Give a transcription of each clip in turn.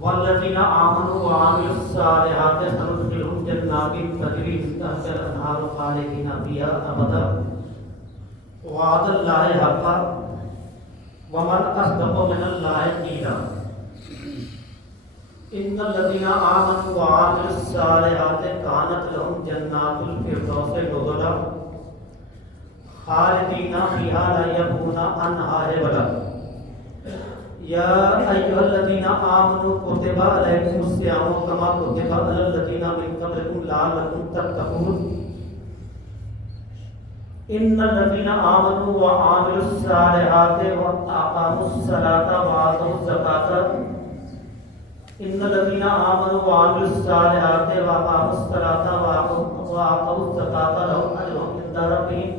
والذین آمنوا وعملوا الصالحات سندخلهم جنات تجری من تحتها الانہار خالدین فیہا ابدا وعد اللہ حقا ومن اصدق من اللہ قیلا ان الذین آمنوا وعملوا الصالحات کانت لهم جنات الفردوس نزلا خالدین فیہا لا یبغون عنہا حولا یا ایھا الذین آمنوا کتب علیکم الصیام کما کتب علی الذین من قبلکم لعلکم تتقون ان الذین آمنوا وعملوا الصالحات واقاموا الصلاة وآتوا الزکاة ان الذین آمنوا وعملوا الصالحات واقاموا الصلاة وآتوا الزکاة لهم اجرهم عند ربهم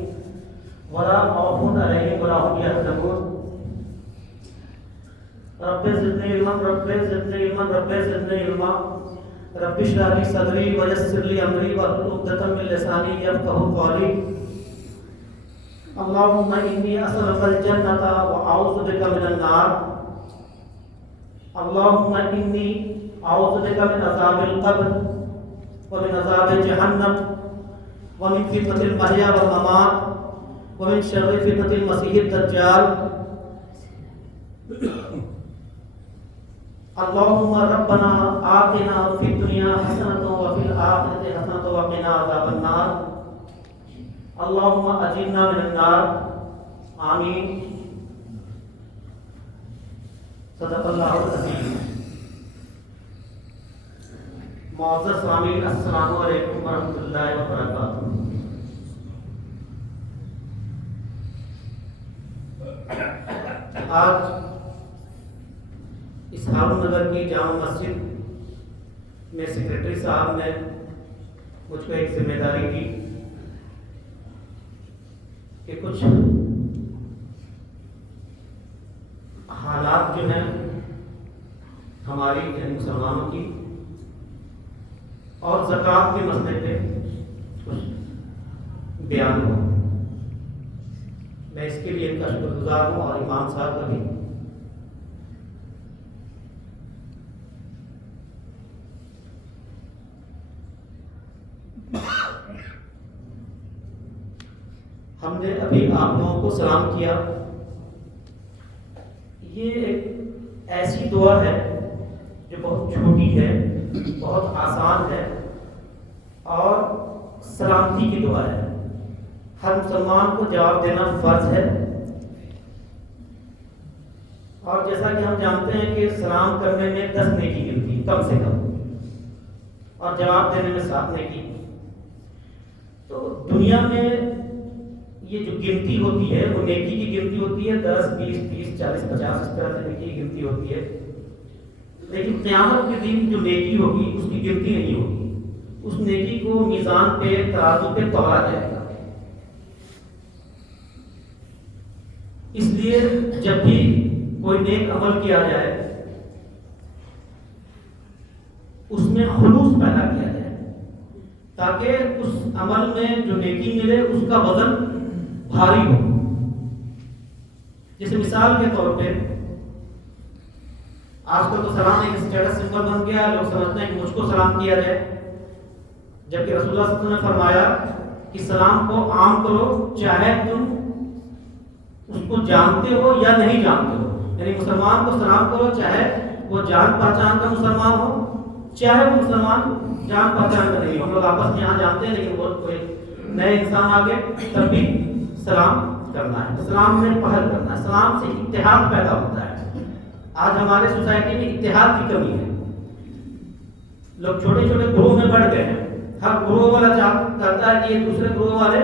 ولا خوف علیہم ولا هم یحزنون رب زدنی علما رب زدنی علما رب زدنی علما رب اشرح لي صدری ويسر لي امری واحلل عقدۃ من لسانی یفقهوا قولی اللهم انی اسألک الجنة واعوذ بک من النار اللهم انی اعوذ بک من عذاب القبر ومن عذاب جہنم ومن فتنة المحیا والممات ومن شر فتنة المسیح الدجال اللهم ربنا آتنا في الدنيا حسنة وفي الآخرة حسنة وقنا عذاب النار اللهم أجرنا من النار آمين صدق اللہ العظیم معزز سامعین السلام علیکم ورحمۃ اللہ وبرکاتہ آج اس ہارون نگر کی جامع مسجد میں سیکرٹری صاحب نے مجھ کو ایک ذمہ داری دی کہ کچھ حالات جو ہیں ہماری یعنی مسلمانوں کی اور زکوٰۃ کے مسئلے پہ کچھ بیان ہو. میں اس کے لیے ان کا شکر گزار ہوں اور امام صاحب کا بھی. ہم نے ابھی آپ لوگوں کو سلام کیا. یہ ایک ایسی دعا ہے جو بہت چھوٹی ہے, بہت آسان ہے اور سلامتی کی دعا ہے. ہر مسلمان کو جواب دینا فرض ہے. اور جیسا کہ ہم جانتے ہیں کہ سلام کرنے میں 10 نیکی ملتی کم سے کم اور جواب دینے میں 7 نیکی. تو دنیا میں یہ جو گنتی ہوتی ہے وہ نیکی کی گنتی ہوتی ہے 10 20 30 40 50 اس طرح سے نیکی کی گنتی ہوتی ہے. لیکن قیامت کے دن جو نیکی ہوگی اس کی گنتی نہیں ہوگی. اس نیکی کو میزان پہ ترازو پہ تولا جائے گا. اس لیے جب بھی کوئی نیک عمل کیا جائے اس میں خلوص پیدا کیا جائے تاکہ اس عمل میں جو نیکی ملے اس کا وزن بھاری ہو. جیسے مثال کے طور پہ آج کل تو سلام ایک اسٹیٹس سمبل بن گیا. لوگ سمجھتے ہیں کہ مجھ کو سلام کیا جائے, جبکہ رسول اللہ صلی اللہ علیہ وسلم نے فرمایا کہ سلام کو عام کرو چاہے تم اس کو جانتے ہو یا نہیں جانتے ہو. یعنی مسلمان کو سلام کرو چاہے وہ جان پہچان کا مسلمان ہو چاہے وہ مسلمان جان پہچان کا نہیں ہو. ہم لوگ آپس میں یہاں جانتے ہیں لیکن وہ کوئی نئے انسان آگے تب بھی سلام کرنا ہے. سلام میں پہل کرنا ہے. سلام سے اتحاد پیدا ہوتا ہے. آج ہمارے سوسائٹی میں اتحاد کی کمی ہے. لوگ چھوٹے چھوٹے گروہ میں بڑھ گئے ہیں. ہر گروہ والا چاہتا ہے کہ یہ دوسرے گروہ والے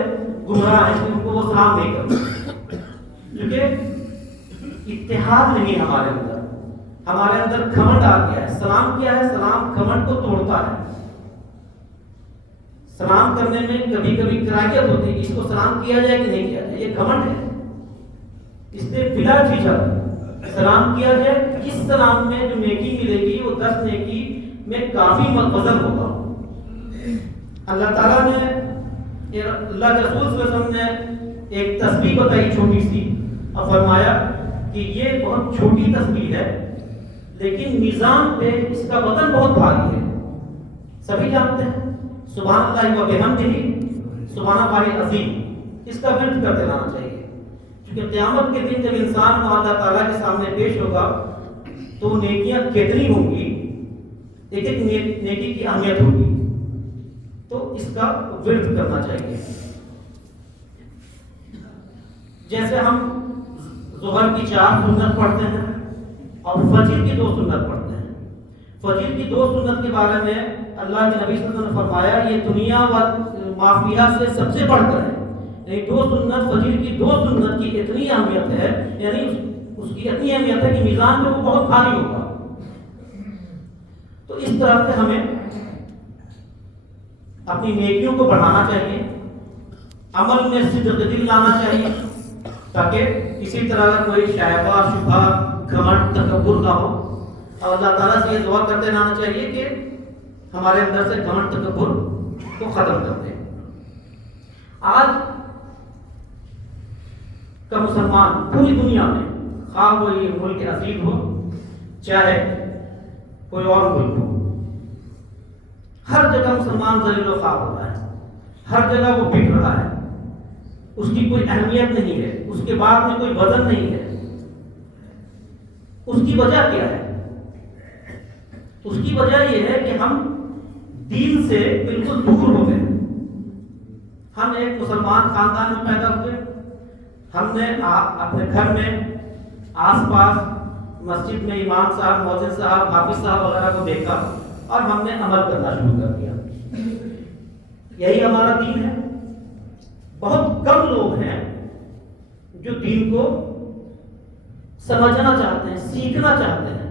گمراہ ہیں ان کو وہ سلام نہیں کرتے کیونکہ اتحاد نہیں ہمارے اندر. ہمارے اندر گھمنڈ آ گیا ہے. سلام کیا ہے؟ سلام گھمنڈ کو توڑتا ہے. سلام کرنے میں کبھی کبھی کراہیت ہوتی ہے اس کو سلام کیا جائے کہ نہیں کیا جائے. یہ گھمنڈ ہے. اس لیے بلا جھجھک سلام کیا جائے. اس سلام میں جو نیکی ملے گی وہ 10 نیکی میں کافی وزن ہوگا. اللہ تعالیٰ نے اللہ کے رسول صلی اللہ علیہ وسلم نے ایک تسبیح بتائی چھوٹی سی اور فرمایا کہ یہ بہت چھوٹی تسبیح ہے لیکن میزان پہ اس کا وزن بہت بھاری ہے. سبھی جانتے ہیں سبحان اللہ و بحمدہ سبحان اللہ العظیم، اس کا ورد کرتے رہنا چاہیے. کیونکہ قیامت کے دن جب انسان اللہ تعالیٰ کے سامنے پیش ہوگا تو نیکیاں کتنی ہوں گی، ایک ایک نیکی کی اہمیت ہوگی، تو اس کا ورد کرنا چاہیے. جیسے ہم ظہر کی 4 سنت پڑھتے ہیں اور فجر کی 2 سنت پڑھتے ہیں. فجر کی 2 سنت کے بارے میں اللہ کے نبی صلی اللہ علیہ وسلم نے فرمایا یہ دنیا و مافیہ سے سب سے بڑھ کر ہے. یعنی 2 سنت، فجر کی 2 سنت کی اتنی اہمیت ہے، یعنی اس کی اتنی اہمیت ہے کہ میزان میں وہ بہت بھاری ہوگا. تو اس طرح سے ہمیں اپنی نیکیوں کو بڑھانا چاہیے، عمل میں صدق دل لانا چاہیے، تاکہ کسی طرح کا کوئی شائبہ، شبہ، گھمنڈ، تکبر نہ ہو. اور اللہ تعالیٰ سے یہ دعا کرتے رہنا چاہیے کہ ہمارے اندر سے گھمنڈ، تکبر کو ختم کر دیں. آج کا مسلمان پوری دنیا میں، خواہ وہ یہ ملک عزیز ہو چاہے کوئی اور ملک ہو، ہر جگہ مسلمان ذلیل و خوار ہو رہا ہے. ہر جگہ وہ بک رہا ہے، اس کی کوئی اہمیت نہیں ہے، اس کے بعد میں کوئی وزن نہیں ہے. اس کی وجہ کیا ہے؟ اس کی وجہ یہ ہے کہ ہم دین سے بالکل دور ہو گئے. ہم ایک مسلمان خاندان میں پیدا ہوئے، ہم نے اپنے گھر میں آس پاس مسجد میں امام صاحب، مؤذن صاحب، حافظ صاحب وغیرہ کو دیکھا اور ہم نے عمل کرنا شروع کر دیا. یہی ہمارا دین ہے. بہت کم لوگ ہیں جو دین کو سمجھنا چاہتے ہیں، سیکھنا چاہتے ہیں،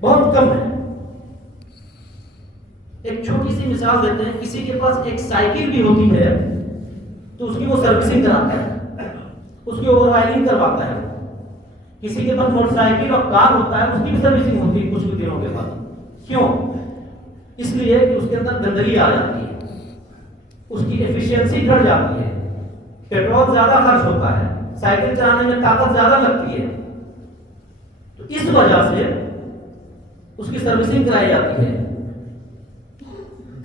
بہت کم ہے. ایک چھوٹی سی مثال دیتے ہیں. کسی کے پاس ایک سائیکل بھی ہوتی ہے تو اس کی وہ سروسنگ کراتا ہے، اس کی اوور ہائلنگ کرواتا ہے. کسی کے پاس موٹر سائیکل اور کار ہوتا ہے، اس کی بھی سروسنگ ہوتی ہے کچھ دنوں کے بعد. کیوں؟ اس لیے کہ اس کے اندر گندگی آ جاتی ہے، اس کی ایفیشنسی گھٹ جاتی ہے، پیٹرول زیادہ خرچ ہوتا ہے، سائیکل چلانے میں طاقت زیادہ لگتی ہے. تو اس وجہ سے اس کی سروسنگ کرائی جاتی ہے.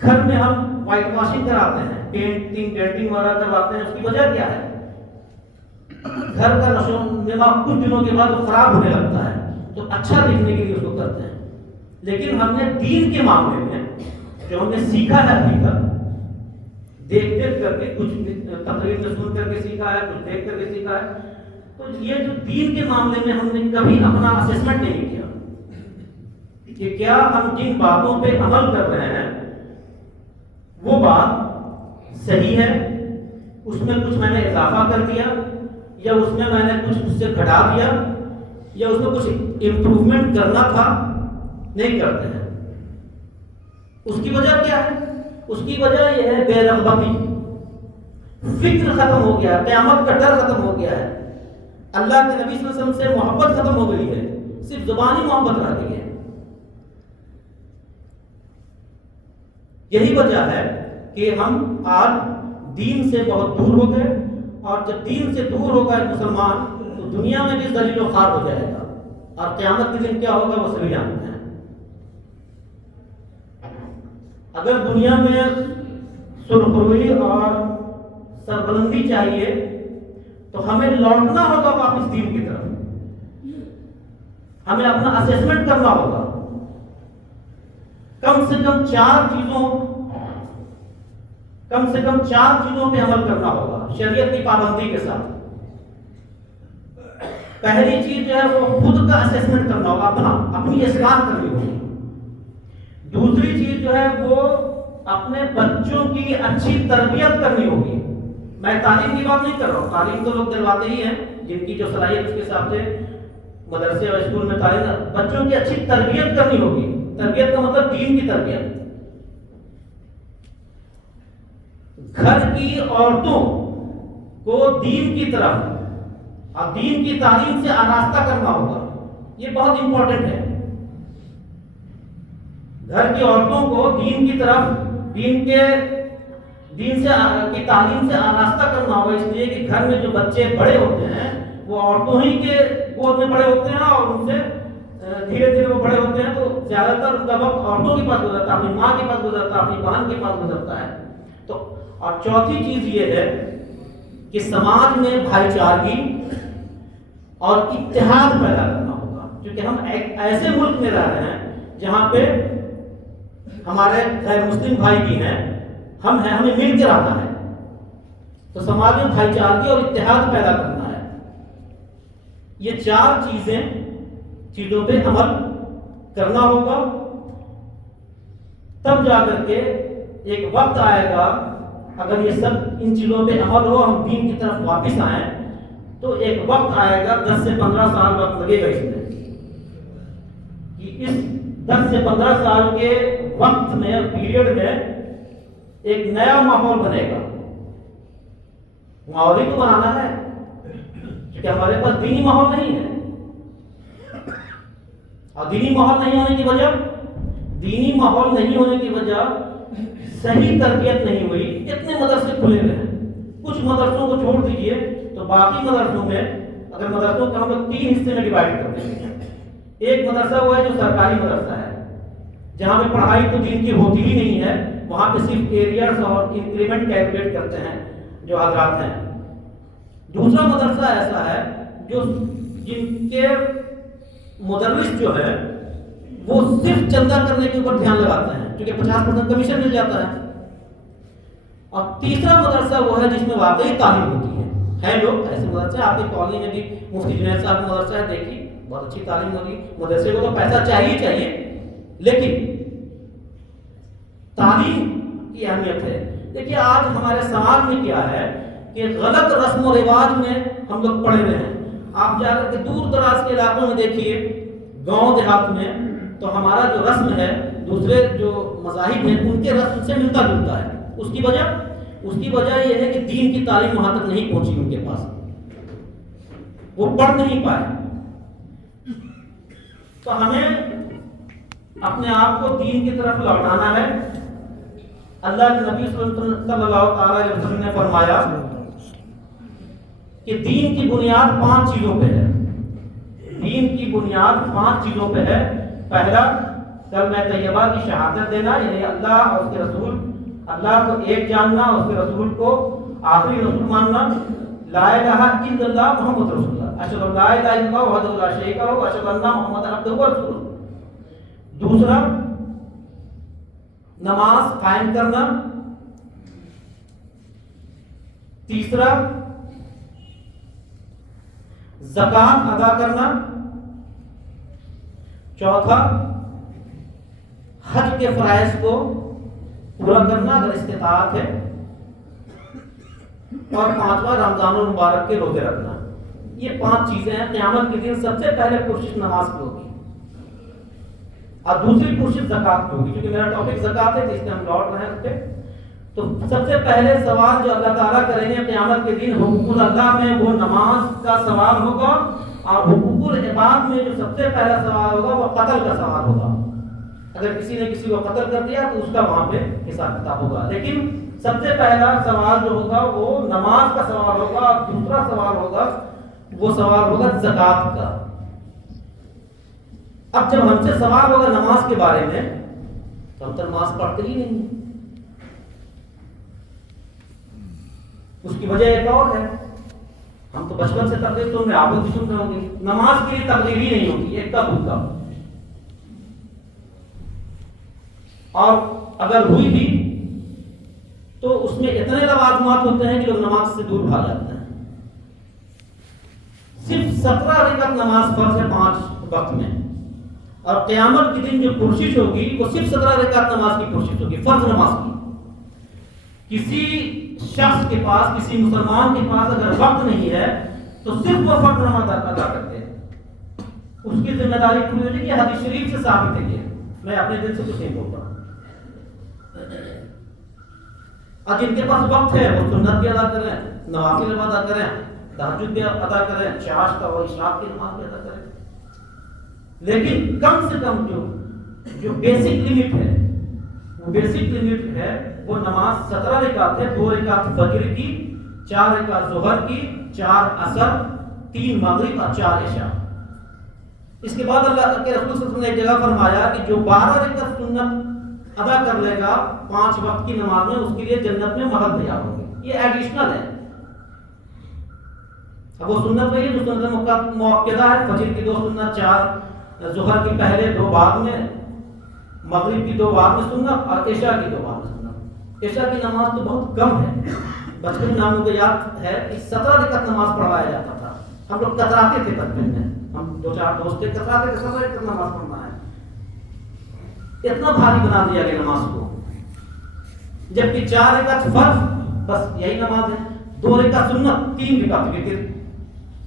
گھر میں ہم وائٹ واشنگ کراتے ہیں، پینٹنگ وغیرہ کرواتے ہیں. اس کی وجہ کیا ہے؟ گھر کا نشو و نما کچھ دنوں کے بعد وہ خراب ہونے لگتا ہے، تو اچھا دکھنے کے لیے اس کو کرتے ہیں. لیکن ہم نے دین کے معاملے میں جو ہم نے سیکھا ہے ابھی تک، دیکھ دیکھ کر کے، کچھ تقریر میں سن کر کے سیکھا ہے، کچھ دیکھ کر کے سیکھا ہے، تو یہ جو دین کے معاملے میں ہم نے کبھی اپنا اسسمنٹ نہیں کیا کہ کیا ہم جن باتوں پہ عمل کر رہے ہیں وہ بات صحیح ہے، اس میں کچھ میں نے اضافہ کر دیا یا اس میں نے کچھ اس سے گھٹا دیا یا اس میں کچھ امپروومنٹ کرنا تھا. نہیں کرتے ہیں. اس کی وجہ کیا ہے؟ اس کی وجہ یہ ہے بے رغبتی. فکر ختم ہو گیا، قیامت کا ڈر ختم ہو گیا ہے، اللہ کے نبی صلی اللہ علیہ وسلم سے محبت ختم ہو گئی ہے، صرف زبانی محبت رہ گئی ہے. یہی وجہ ہے کہ ہم آج دین سے بہت دور ہو گئے. اور جب دین سے دور ہوگا ایک مسلمان تو دنیا میں بھی ذلیل و خوار ہو جائے گا، اور قیامت کے دن کیا ہوگا وہ سبھی جانتے ہیں. اگر دنیا میں سرخروئی اور سربلندی چاہیے تو ہمیں لوٹنا ہوگا واپس دین کی طرف. ہمیں اپنا اسسمنٹ کرنا ہوگا. کم سے کم 4 چیزوں پہ عمل کرنا ہوگا شریعت کی پابندی کے ساتھ. پہلی چیز جو ہے وہ خود کا اسسمنٹ کرنا ہوگا، اپنی اصلاح کرنی ہوگی. دوسری چیز جو ہے وہ اپنے بچوں کی اچھی تربیت کرنی ہوگی. میں تعلیم کی بات نہیں کر رہا ہوں، تعلیم تو لوگ دلواتے ہی ہیں جن کی جو صلاحیت اس کے حساب سے مدرسے اور اسکول میں تعلیم. بچوں کی اچھی تربیت کرنی ہوگی. تربیت کا مطلب دین کی تربیت. گھر کی عورتوں کو دین کی طرف اور دین کی تعلیم سے آراستہ کرنا ہوگا. یہ بہت امپورٹنٹ ہے. گھر کی عورتوں کو دین کی طرف، دین کی تعلیم سے آراستہ کرنا ہوگا. اس لیے کہ گھر میں جو بچے بڑے ہوتے ہیں وہ عورتوں ہی کے گود میں بڑے ہوتے ہیں اور ان سے دھیرے دھیرے وہ بڑے ہوتے ہیں تو زیادہ تر ان کا وقت عورتوں کے پاس گزرتا ہے، اپنی ماں کے پاس گزرتا ہے، اپنی بہن کے پاس گزرتا ہے. تو اور چوتھی چیز یہ ہے کہ سماج میں بھائی چارگی اور اتحاد پیدا کرنا ہوگا، کیونکہ ہم ایک ایسے ملک میں رہ رہے ہیں جہاں پہ ہمارے غیر مسلم بھائی بھی ہیں، ہم ہیں، ہمیں مل کے رہنا ہے. تو سماج میں بھائی چارگی اور اتحاد پیدا کرنا ہے. یہ چار چیزوں پہ عمل کرنا ہوگا، تب جا کر کے ایک وقت آئے گا اگر یہ سب ان چیزوں پہ عمل ہو، ہم دین کی طرف واپس آئیں، تو ایک وقت آئے گا 10 سے 15 سال وقت لگے گا اس میں، کہ اس 10 سے 15 سال کے وقت میں پیریڈ میں ایک نیا ماحول بنے گا. ماحول ہی تو بنانا ہے کیونکہ ہمارے پاس دینی ماحول نہیں ہے، اور دینی ماحول نہیں ہونے کی وجہ صحیح تربیت نہیں ہوئی. اتنے مدرسے کھلے ہوئے ہیں، کچھ مدرسوں کو چھوڑ دیجئے تو باقی مدرسوں میں اگر مدرسوں کو ہم لوگ 3 حصے میں ڈیوائڈ کرتے ہیں. ایک مدرسہ وہ ہے جو سرکاری مدرسہ ہے، جہاں پہ پڑھائی تو دین کی ہوتی ہی نہیں ہے، وہاں پہ صرف ایریاز اور انکریمنٹ کیلکولیٹ کرتے ہیں جو حضرات ہیں. دوسرا مدرسہ ایسا ہے جو جن کے مدرس جو ہے وہ صرف چندہ کرنے کے اوپر دھیان لگاتے ہیں، کیونکہ 50% کمیشن مل جاتا ہے. اور تیسرا مدرسہ وہ ہے جس میں واقعی تعلیم ہوتی ہے لوگ ایسے مدرسے آپ کی کالونی میں بھی مفتی جنید صاحب کا مدرسہ ہے، دیکھیے بہت اچھی تعلیم ہوگی. مدرسے کو تو پیسہ چاہیے لیکن تعلیم کی اہمیت ہے. دیکھیے آج ہمارے سماج میں کیا ہے کہ غلط رسم و رواج میں ہم لوگ پڑے ہوئے ہیں. آپ جا کر کے دور دراز کے علاقوں میں دیکھیے، گاؤں دیہات میں، تو ہمارا جو رسم ہے دوسرے جو مذاہب ہیں ان کے رسم سے ملتا جلتا ہے. اس کی وجہ یہ ہے کہ دین کی تعلیم وہاں تک نہیں پہنچی، ان کے پاس وہ پڑھ نہیں پائے. تو ہمیں اپنے آپ کو دین کی طرف لوٹانا ہے. اللہ کے نبی صلی اللہ تعالی علیہ وسلم نے فرمایا کہ دین کی بنیاد 5 چیزوں پہ ہے. دین کی بنیاد 5 چیزوں پہ ہے. پہلا کلمہ طیبہ کی شہادت دینا، یعنی اللہ اور اس کے رسول، اللہ کو ایک جاننا، اس کے رسول کو آخری رسول ماننا. لا الہ الا اللہ محمد رسول اللہ، اشہد ان لا الہ الا اللہ وحدہ لا شریک لہ واشہد ان محمد عبدہ ورسولہ. دوسرا نماز قائم کرنا. تیسرا زکوٰۃ ادا کرنا. چوتھا حج کے فرائض کو پورا کرنا اگر استطاعت ہے. اور 5واں رمضان المبارک کے روزے رکھنا. یہ 5 چیزیں ہیں. قیامت کے دن سب سے پہلے کوشش نماز کی ہوگی اور دوسری کوشش زکوٰۃ کی ہوگی. کیونکہ میرا ٹاپک زکوٰۃ ہے جس سے ہم لوٹ رہے ہیں اس پہ. تو سب سے پہلے سوال جو اللہ تعالیٰ کریں گے قیامت کے دن حقوق اللہ میں وہ نماز کا سوال ہوگا، اور حقوق العباد میں جو سب سے پہلا سوال ہوگا وہ قتل کا سوال ہوگا. اگر کسی نے کسی کو قتل کر دیا تو اس کا وہاں پہ حساب کتاب ہوگا. لیکن سب سے پہلا سوال جو ہوگا وہ نماز کا سوال ہوگا، اور دوسرا سوال ہوگا وہ سوال ہوگا زکوٰۃ کا. اب جب ہم سے سوال ہوگا نماز کے بارے میں تو ہم تو نماز پڑھتے ہی نہیں. اس کی وجہ ایک اور ہے، ہم تو بچپن سے تقریر سن رہے، آپ بھی سن رہے ہوں گے، نماز کے لیے تقریر ہی نہیں ہوتی، ایک کا بھوکا. اور اگر ہوئی بھی تو اس میں اتنے لوازمات ہوتے ہیں کہ لوگ نماز سے دور بھاگ جاتے ہیں. صرف 17 رکعت نماز فرض ہے 5 وقت میں، اور قیامت کے دن جو پرشش ہوگی وہ صرف 17 رکعت نماز کی پرشش ہوگی، فرض نماز کی. کسی شخص کے پاس، کسی مسلمان کے پاس اگر وقت نہیں ہے تو صرف وہ فرض نماز ادا کرتے ہیں، اس کی ذمہ داری پوری ہو جائے گی. حدیث شریف سے ثابت ہے یہ، میں اپنے دل سے کچھ نہیں بول رہا. اور جن کے پاس وقت ہے وہ سنت بھی ادا کریں، نوافل ادا کریں، تہجد بھی ادا کریں، چاشت اور اشراق کی نماز بھی ادا کریں. لیکن کم سے کم جو بیسک لمٹ ہے، وہ بیسک لمٹ ہے وہ نماز 17 رکعت ہے. 2 رکعت فجر کی، 4 رکعت ظہر کی، 4 عصر، 3 مغرب اور 4 عشاء. اس کے بعد اللہ کے رسول صلی اللہ علیہ وسلم نے ایک جگہ فرمایا کہ جو 12 رکعت سنت ادا کر لے گا 5 وقت کی نماز میں، اس کے لیے جنت میں محل تیار ہوگی. یہ ایڈیشنل ہے. اب وہ سنت وہی ہے جو سنت مؤکدہ ہے. فجر کی 2 سنت، 4 ظہر کی پہلے 2 بعد میں، مغرب کی 2 بعد میں سنت، اور عشاء کی 2 بعد میں سنت. عشاء کی نماز تو بہت کم ہے. بچپن میں ہم لوگ کو یاد ہے کہ 17 رکعت نماز پڑھوایا جاتا تھا. ہم لوگ کتراتے تھے بچپن میں، ہم 2-4 دوست تھے، کتراتے تھے 17 رکعت نماز پڑھنا ہے. اتنا بھاری بنا دیا گیا نماز کو، جبکہ 4 رکعت فرض بس یہی نماز ہے. 2 رکعت سنت، 3 رکعت وتر.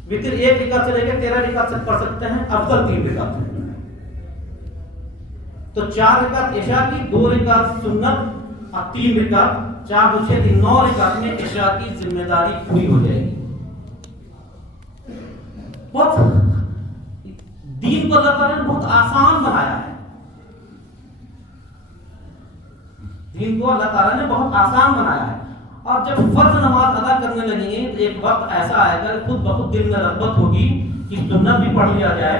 وتر 1 رکعت سے لے کے 13 رکعت تک پڑھ سکتے ہیں، افضل 3 رکعت ہے. تو 4 رکعت عشاء کی، 2 رکعت سنت اور 3 رکعت، 4 2 6 3 9 رکعت میں عشاء کی ذمہ داری پوری ہو جائے گی. بہت دین کو اللہ تعالیٰ نے بہت آسان بنایا ہے. دین کو اللہ تعالیٰ نے بہت آسان بنایا ہے. اور جب فرض نماز ادا کرنے لگیں گے تو ایک وقت ایسا آئے گا خود بخود دل میں رغبت ہوگی کہ سنت بھی پڑھ لیا جائے،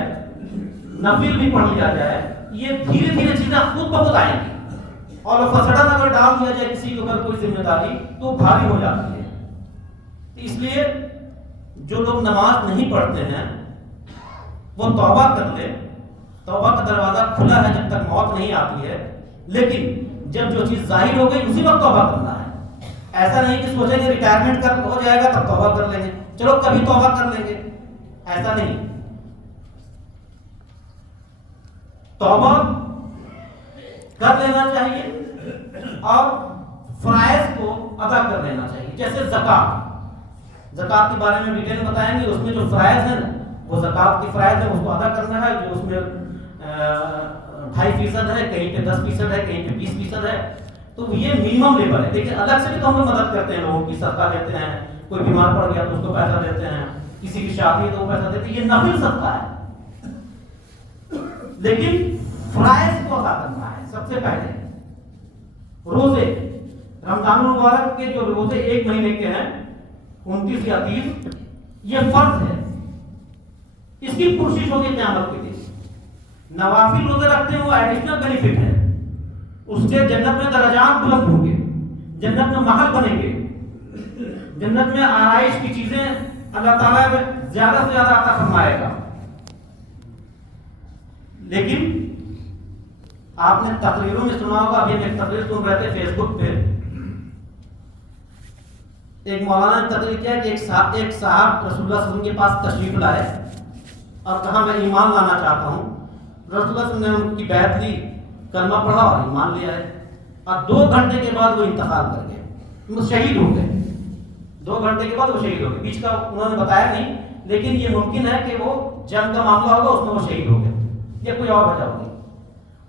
نفل بھی پڑھ لیا جائے. یہ دھیرے دھیرے چیزیں خود بخود آئیں گی. اور فسڑن اگر ڈال دیا جائے کسی کے اوپر کوئی ذمہ داری تو بھاری ہو جاتی ہے. اس لیے جو لوگ نماز نہیں پڑھتے ہیں وہ توبہ کر لے. توبہ کا دروازہ کھلا ہے جب تک موت نہیں آتی ہے. لیکن جب جو چیز ظاہر ہو گئی اسی وقت توبہ کرنا ہے. ایسا نہیں کہ سوچیں کہ ریٹائرمنٹ ہو جائے گا تب توبہ کر لیں گے، چلو کبھی توبہ کر لیں گے. ایسا نہیں. توبہ کر لینا چاہیے اور فرائض کو ادا کر لینا چاہیے. جیسے زکوٰۃ کے بارے میں ڈیٹیل بتائیں گے. اس میں جو فرائض ہیں وہ زکوٰۃ کی فرائض ہے، اس کو ادا کرنا ہے. جو اس میں 2.5% ہے، کہیں پہ 10% ہے، کہیں پہ 20% ہے. تو یہ منیمم لیول ہے. لیکن الگ سے بھی تو ہم لوگ مدد کرتے ہیں، لوگوں کی صدقہ دیتے ہیں. کوئی بیمار پڑ گیا تو اس کو پیسہ دیتے ہیں، کسی کی شادی ہے تو وہ پیسہ دیتے ہیں. یہ نفل صدقہ ہے. لیکن فرائض کو ادا کرنا ہے. سب سے پہلے روزے، رمضان المبارک کے جو روزے 1 مہینے کے ہیں 29 یا 30، یہ فرض ہے. اس کی کوشش ہوگی قیامت کے دن. نوافل روزے رکھتے ہیں وہ ایڈیشنل بینیفٹ ہے. اس سے جنت میں درجات بلند ہوں گے، جنت میں محل بنیں گے، جنت میں آرائش کی چیزیں اللہ تعالیٰ زیادہ سے زیادہ عطا فرمائے گا. لیکن آپ نے تقریروں میں سنا ہوگا، ابھی ہم ایک تقریر سن رہے تھے فیس بک پہ. ایک مولانا نے تقریر کیا کہ ایک صاحب رسول اللہ صلی اللہ علیہ وسلم کے پاس تشریف لائے اور کہا میں ایمان لانا چاہتا ہوں. رسول اللہ صلی اللہ علیہ وسلم نے ان کی بیعت لی، کلمہ پڑھا اور ایمان لے آئے. اور 2 گھنٹے کے بعد وہ انتقال کر گئے، وہ شہید ہو گئے. 2 گھنٹے کے بعد وہ شہید ہو گئے. بیچ کا انہوں نے بتایا نہیں، لیکن یہ ممکن ہے کہ وہ جنگ کا معاملہ ہوگا، اس میں وہ شہید ہو گئے یا کوئی اور وجہ ہوگی.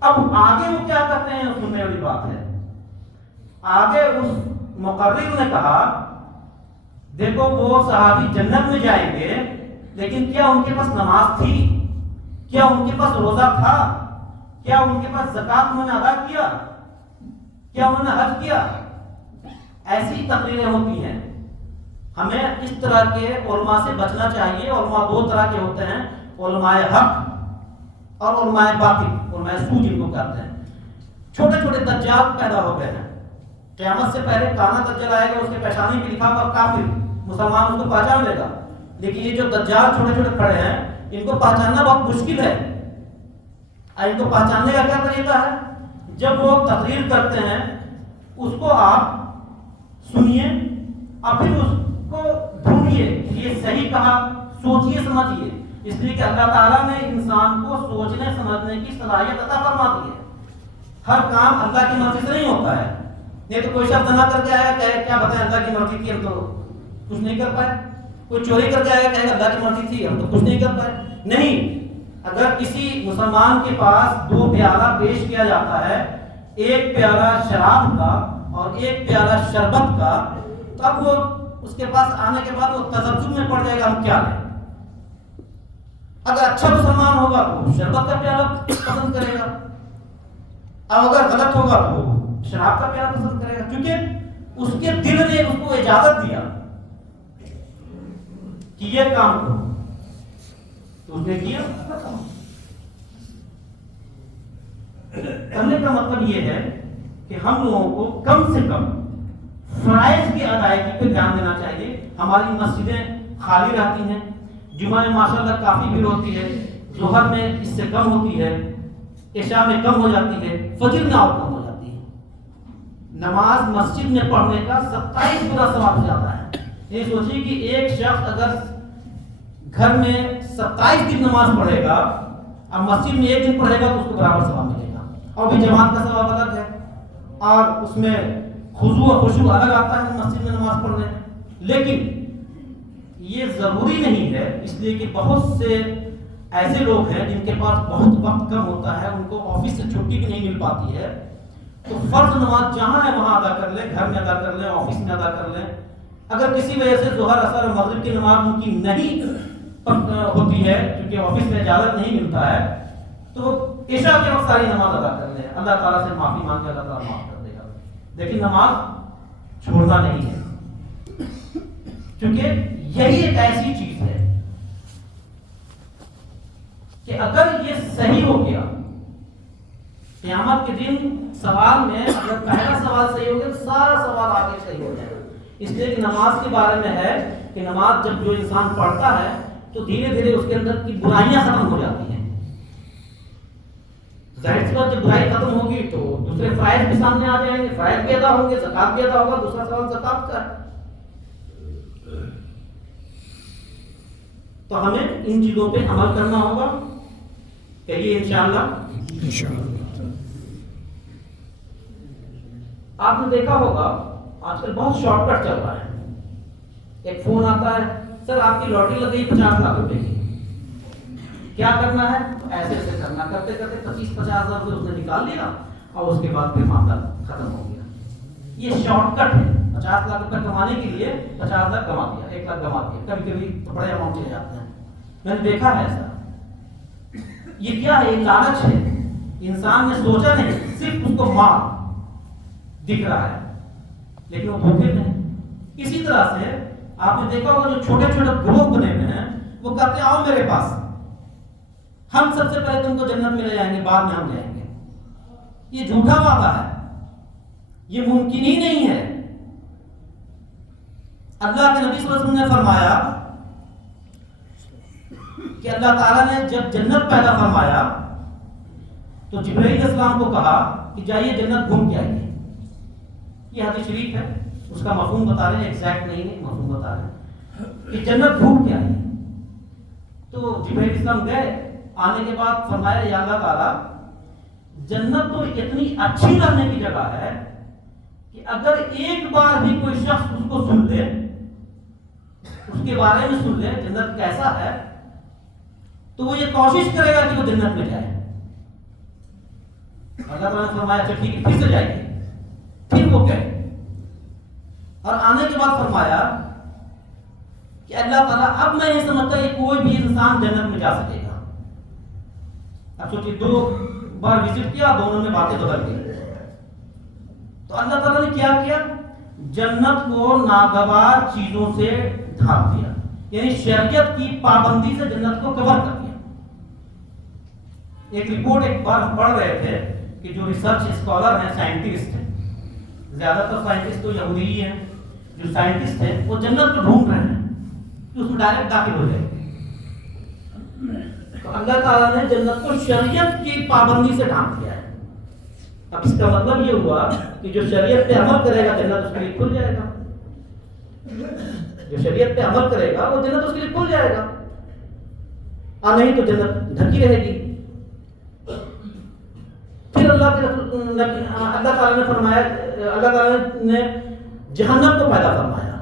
اب آگے وہ کیا کرتے ہیں اس میں بڑی بات ہے. آگے اس مقرر نے کہا دیکھو وہ صحابی جنت میں جائیں گے، لیکن کیا ان کے پاس نماز تھی؟ کیا ان کے پاس روزہ تھا؟ کیا ان کے پاس زکوٰۃ انہوں نے ادا کیا؟ کیا انہوں نے حج کیا؟ ایسی تقریریں ہوتی ہیں. ہمیں اس طرح کے علماء سے بچنا چاہیے. علماء 2 طرح کے ہوتے ہیں، علماء حق اور علماء باطل، علماء سو جن کو کہتے ہیں. چھوٹے چھوٹے دجال پیدا ہو گئے ہیں. قیامت سے پہلے کانا دجال آئے گا، اس کے پیشانی پہ لکھا ہوا کافر، مسلمان اس کو پہچان لے گا. لیکن یہ جو دجال چھوٹے چھوٹے کھڑے ہیں ان کو پہچاننا بہت مشکل ہے. ان کو پہچاننے کا کیا طریقہ ہے؟ جب وہ تقریر کرتے ہیں اس کو آپ سنیے اور پھر اس کو ڈھونڈیے کہ یہ صحیح کہا، سوچیے سمجھیے. اس لیے کہ اللہ تعالیٰ نے انسان کو سوچنے سمجھنے کی صلاحیت عطا فرما دی ہے. ہر کام اللہ کی مرضی سے نہیں ہوتا ہے. نہیں تو کوئی شخص نہ کر کے آیا کہ کیا بتائیں اللہ کی مرضی تھی، ہم تو کچھ نہیں کر پائے. کوئی چوری کر کے آیا کہے گا اللہ کی مرضی تھی، ہم تو کچھ نہیں کر پائے. نہیں، اگر کسی مسلمان کے پاس 2 پیالہ پیش کیا جاتا ہے، 1 پیالہ شراب کا اور 1 پیالہ شربت کا، تب وہ اس کے پاس آنے کے بعد وہ تذبذب میں پڑ جائے گا ہم کیا لیں. اگر اچھا مسلمان ہوگا تو شربت کا پیالہ پسند کرے گا، اور اگر غلط ہوگا تو شراب کا پیالہ پسند کرے گا. کیونکہ اس کے دل نے اس کو اجازت دیا کہ یہ کام کرو تو اس نے کیا. کرنے کا مطلب یہ ہے کہ ہم لوگوں کو کم سے کم فرائض کی ادائیگی پہ دھیان دینا چاہیے. ہماری مسجدیں خالی رہتی ہیں, جمعہ میں ماشاءاللہ کافی بھیڑ ہوتی ہے, ظہر میں اس سے کم ہوتی ہے, عشاء میں کم ہو جاتی ہے, فجر میں اور کم ہو جاتی ہے. نماز مسجد میں پڑھنے کا 27 گنا ثواب زیادہ ہے. یہ سوچیے کہ ایک شخص اگر گھر میں 27 دن نماز پڑھے گا, اب مسجد میں 1 دن پڑھے گا تو اس کو برابر ثواب ملے گا. اور بھی جماعت کا ثواب الگ ہے, اور اس میں خضوع و خشوع الگ آتا ہے مسجد میں نماز پڑھنے میں. لیکن یہ ضروری نہیں ہے, اس لیے کہ بہت سے ایسے لوگ ہیں جن کے پاس بہت وقت کم ہوتا ہے, ان کو آفس سے چھٹی بھی نہیں مل پاتی ہے, تو فرض نماز جہاں ہے وہاں ادا کر لیں, گھر میں ادا کر لیں, آفس میں ادا کر لیں. اگر کسی وجہ سے ظہر اثر اور مغرب کی نماز ان کی نہیں ہوتی ہے, کیونکہ آفس میں اجازت نہیں ملتا ہے, تو عشاء کے وقت ساری نماز ادا کر لیں. اللہ تعالیٰ سے معافی مانگ کے اللہ تعالیٰ معاف کر دے گا. لیکن نماز چھوڑنا نہیں ہے, کیونکہ یہی ایک ایسی چیز ہے کہ اگر یہ صحیح ہو گیا قیامت کے دن سوال میں, اگر پہلا سوال صحیح ہو گیا تو سارا سوال آگے صحیح ہو جائے گا. اس لیے کہ نماز کے بارے میں ہے کہ نماز جب جو انسان پڑھتا ہے تو دھیرے دھیرے اس کے اندر کی برائیاں ختم ہو جاتی ہیں. ظاہر سی بات, جب برائی ختم ہوگی تو دوسرے فرائض بھی سامنے آ جائیں گے, فرائض بھی ادا ہوں گے, زکات بھی ادا ہوگا. دوسرا سوال زکات کا ہے. تو ہمیں ان چیزوں پہ عمل کرنا ہوگا. کہیے انشاءاللہ. آپ نے دیکھا ہوگا آج کل بہت شارٹ کٹ چل رہا ہے. ایک فون آتا ہے, سر آپ کی لاٹری لگ گئی 50 لاکھ روپے کی, کیا کرنا ہے؟ ایسے ایسے کرنا. کرتے کرتے 25-50 ہزار روپے اس نے نکال لیا, اور اس کے بعد پھر معاملہ ختم ہو گیا. یہ شارٹ کٹ ہے. 50 لاکھ روپے کمانے کے لیے 50 ہزار کما دیا, 1 لاکھ کما دیا, کبھی کبھی بڑے اماؤنٹ چلے جاتے ہیں. میں نے دیکھا ہے ایسا. یہ کیا ہے؟ یہ لالچ ہے. انسان نے سوچا نہیں, صرف اس کو مال دکھ رہا ہے, لیکن وہ دھوکے میں ہے. اسی طرح سے آپ نے دیکھا ہوگا جو چھوٹے چھوٹے گروہ بنے ہوئے ہیں, وہ کہتے ہیں آؤ میرے پاس, ہم سب سے پہلے تم کو جنت میں لے جائیں گے, بعد میں ہم جائیں گے. یہ جھوٹا وعدہ ہے, یہ ممکن ہی نہیں ہے. اللہ کے نبی صلی اللہ علیہ وسلم نے فرمایا کہ اللہ تعالیٰ نے جب جنت پیدا فرمایا تو جبرائیل علیہ السلام کو کہا کہ جائیے جنت گھوم کے آئیے. یہ حدیث شریف ہے, اس کا مفہوم بتا رہے ہیں, ایگزیکٹ نہیں ہے, مفہوم بتا رہے ہیں کہ جنت گھوم کے آئیے. تو جبرائیل علیہ السلام گئے. آنے کے بعد فرمایا یا اللہ تعالیٰ, جنت تو اتنی اچھی رہنے کی جگہ ہے کہ اگر ایک بار بھی کوئی شخص اس کو سن لے, اس کے بارے میں سن لے جنت کیسا ہے, تو وہ یہ کوشش کرے گا کہ وہ جنت میں جائے. اللہ تعالیٰ نے فرمایا اچھا ٹھیک ہے, پھر سے جائیے. پھر وہ گئے, اور آنے کے بعد فرمایا کہ اللہ تعالیٰ اب میں نہیں سمجھتا کہ کوئی بھی انسان جنت میں جا سکے گا. اب سوچیے 2 بار وزٹ کیا, دونوں میں باتیں بدل گئی. تو اللہ تعالیٰ نے کیا کیا؟ جنت کو ناگوار چیزوں سے ڈھانپ دیا, یعنی شریعت کی پابندی سے جنت کو کور کر دیا. ایک رپورٹ ایک بار ہم پڑھ رہے تھے کہ جو ریسرچ اسکالر ہیں, سائنٹسٹ ہیں, زیادہ تر سائنٹسٹ تو یہودی ہی ہیں, جو سائنٹسٹ ہیں وہ جنت کو ڈھونڈ رہے ہیں کہ اس میں ڈائریکٹ داخل ہو جائے. تو اللہ تعالیٰ نے جنت کو شریعت کی پابندی سے ڈھانپ دیا ہے. اب اس کا مطلب یہ ہوا کہ جو شریعت پہ عمل کرے گا جنت اس کے لیے کھل جائے گا. جو شریعت پہ عمل کرے گا وہ جنت اس کے لیے کھل جائے گا, اور نہیں تو جنت ڈھکی رہے گی. پھر اللہ تعالیٰ نے فرمایا, اللہ تعالیٰ نے جہنم کو پیدا فرمایا,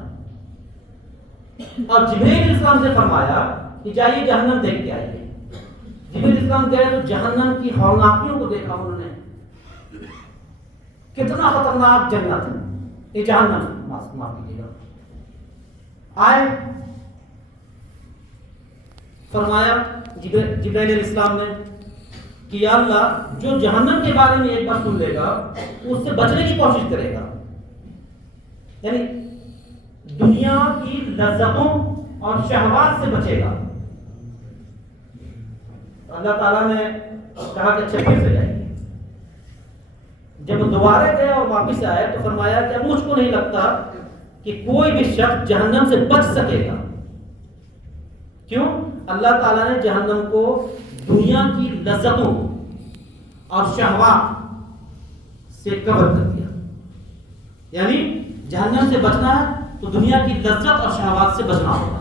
اور جبرائیل علیہ السلام سے فرمایا کہ جائیے جہنم دیکھ کے آئیے. جبرائیل علیہ السلام گئے تو جہنم کی ہولناکیوں کو دیکھا انہوں نے. کتنا خطرناک جنت ہے یہ جہنم. معاف کیجیے گا. آئے, فرمایا جبرائیل علیہ السلام نے کہ یا اللہ, جو جہنم کے بارے میں ایک بار سن لے گا اس سے بچنے کی کوشش کرے گا, یعنی دنیا کی لذتوں اور شہوات سے بچے گا. اللہ تعالیٰ نے کہا کہ اچھا پھر سے جائیے. جب دوبارہ گئے اور واپس آئے تو فرمایا کہ مجھ کو نہیں لگتا کہ کوئی بھی شخص جہنم سے بچ سکے گا. کیوں؟ اللہ تعالیٰ نے جہنم کو دنیا کی لذتوں اور شہوات سے کور کر دیا. یعنی جہنم سے بچنا ہے تو دنیا کی لذت اور شہوات سے بچنا ہوگا.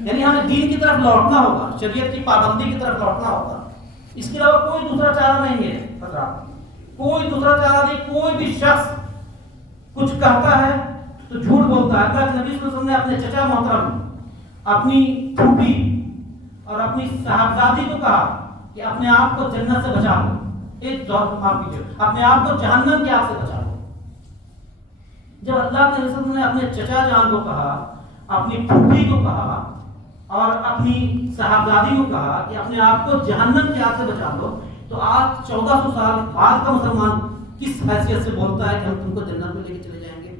یعنی ہمیں دین کی طرف لوٹنا ہوگا, شریعت کی پابندی کی طرف لوٹنا ہوگا. اس کے علاوہ کوئی دوسرا چارہ نہیں ہے حضرات, کوئی دوسرا چارہ نہیں. کوئی بھی شخص کچھ کہتا ہے تو جھوٹ بولتا ہے. اللہ کے نبی صلی اللہ علیہ وسلم نے اپنے چچا محترم, اپنی پھوپھی اور اپنی صاحبزادی کو کہا کہ اپنے آپ کو جنت سے بچا لو, ایک معاف کیجیے, اپنے آپ کو جہنم کی آگ سے بچا لو. جب اللہ کے نبی صلی اللہ علیہ وسلم نے اپنے چچا جان کو کہا, اپنی پھوپھی کو کہا اور اپنی صاحبزادی کو کہا کہ اپنے آپ کو جہنم کی آگ سے بچا لو, تو آج 1400 سال بعد کا مسلمان کس حیثیت سے بولتا ہے کہ ہم تم کو جنت میں لے کے چلے جائیں گے؟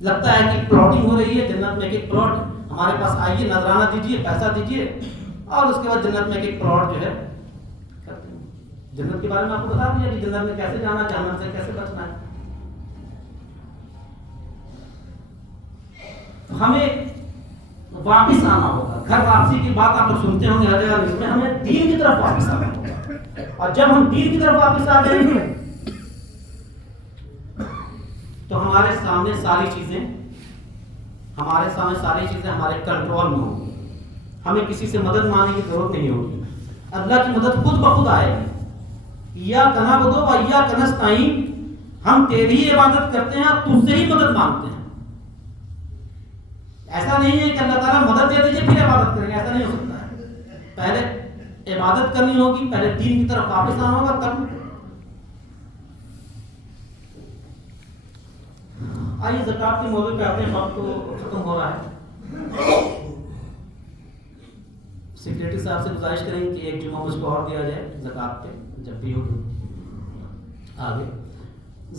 لگتا ہے کہ پلاٹنگ ہو رہی ہے, جنت میں ایک پلاٹ ہمارے پاس آئیے, نذرانہ دیجیے, پیسہ دیجیے, اور اس کے بعد جنت میں ایک پلاٹ جو ہے کرتے ہیں. جنت کے بارے میں آپ کو بتا دیا کہ جنت میں کیسے جانا, جہنم سے کیسے بچنا ہے. ہمیں واپس آنا ہوگا. گھر واپسی کی بات آپ لوگ سنتے ہوں گے ہر جگہ, اس میں ہمیں دین کی طرف واپس آنا ہوگا. اور جب ہم دین کی طرف واپس آ جائیں گے تو ہمارے سامنے ساری چیزیں ہمارے کنٹرول میں ہوں گی. ہمیں کسی سے مدد مانگنے کی ضرورت نہیں ہوگی. اللہ کی مدد خود بخود آئے گی. ایاک نعبد و ایاک نستعین, ہم تیری ہی عبادت کرتے ہیں اور تجھ سے ہی مدد مانگتے ہیں. ایسا نہیں ہے کہ اللہ تعالیٰ مدد دے دیجیے پھر عبادت کریں گے, ایسا نہیں ہو سکتا ہے. پہلے عبادت کرنی ہوگی, پہلے دین کی طرف واپس آنا ہوگا, تب. آئیے زکوٰۃ کے موضوع پہ آتے ہیں, وقت تو ختم ہو رہا ہے. سیکریٹری صاحب سے گزارش کریں کہ ایک جمعہ مجھ کو اور دیا جائے زکوٰۃ پہ, جب بھی ہو آگے.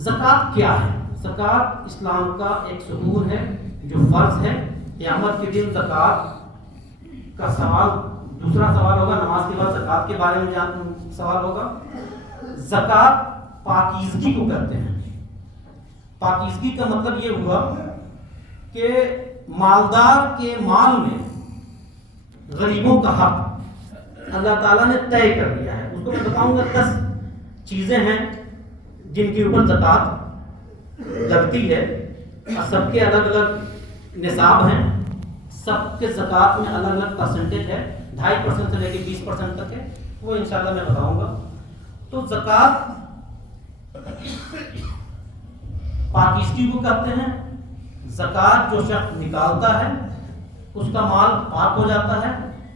زکوٰۃ کیا ہے؟ زکوٰۃ اسلام کا ایک ستون ہے جو فرض ہے. قیامت کے دن زکوٰۃ کا سوال, دوسرا سوال ہوگا, نماز کے بعد زکوٰۃ کے بارے میں سوال ہوگا. زکوٰۃ پاکیزگی کو کہتے ہیں. پاکیزگی کا مطلب یہ ہوا کہ مالدار کے مال میں غریبوں کا حق اللہ تعالیٰ نے طے کر دیا ہے. اس کو میں بتاؤں گا 10 چیزیں ہیں جن کے اوپر زکوٰۃ لگتی ہے, اور سب کے الگ الگ نصاب ہیں. سب کے زکوٰۃ میں الگ الگ پرسنٹیج ہے, 2.5% سے لے کے 20% تک ہے. وہ انشاءاللہ میں بتاؤں گا. تو زکوٰۃ پاکیزگی کو کہتے ہیں. زکوٰۃ جو شخص نکالتا ہے اس کا مال پاک ہو جاتا ہے,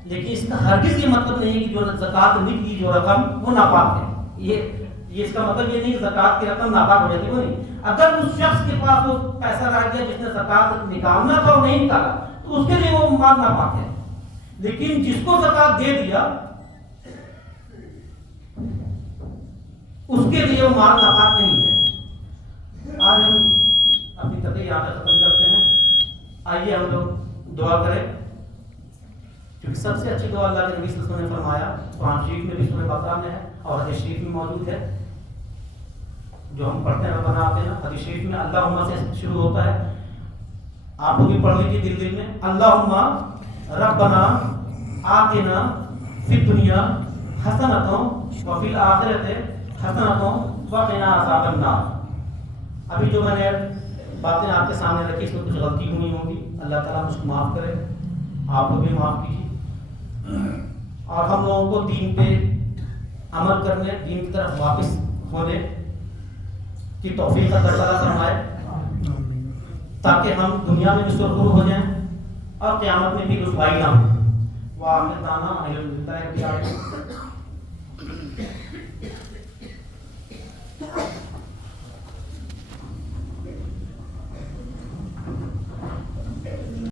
لیکن اس کا ہرگز یہ مطلب نہیں ہے کہ جو زکوٰۃ نکلی جو رقم وہ ناپاک ہے. یہ اس کا مطلب یہ نہیں کہ زکوٰۃ کی رقم ناپاک ہو جاتی ہے, وہ نہیں. اگر اس شخص کے پاس وہ پیسہ رہ گیا جس نے زکوٰۃ نکالنا تھا اور نہیں نکالا تو اس کے لیے وہ مال ناپاک ہے. لیکن جس کو زکوٰۃ دے دیا اس کے لیے وہ مال ناپاک نہیں ہے. آج ہم اپنی تقریر یہاں پہ ختم کرتے ہیں. آئیے ہم لوگ دعا کریں, کیونکہ سب سے اچھی دعا اللہ کے نبی صلی اللہ علیہ وسلم نے فرمایا, قرآن شریف میں بھی سورہ بقرہ میں ہے اور حدیث شریف میں موجود ہے, جو ہم پڑھتے ہیں ربنا آتنا. حدیث شریف میں اللہم سے شروع ہوتا ہے, آپ لوگ بھی پڑھ لیجیے دل میں. اللہم ربنا آتنا فی الدنیا حسنۃ وفی الآخرۃ حسنۃ وقنا عذاب النار. ابھی جو میں نے باتیں آپ کے سامنے رکھی اس میں کچھ غلطی ہوئی ہوں گی, اللہ تعالیٰ مجھ کو معاف کرے, آپ لوگ بھی معاف کیجیے, اور ہم لوگوں کو دین پہ عمل کرنے, دین کی طرف واپس ہونے کی توفیق اللہ تعالیٰ فرمائے, تاکہ ہم دنیا میں بھی سرخرو ہو جائیں اور قیامت میں بھی رسوائی نہ ہو. وآخر دعوانا الحمدللہ رب العالمین.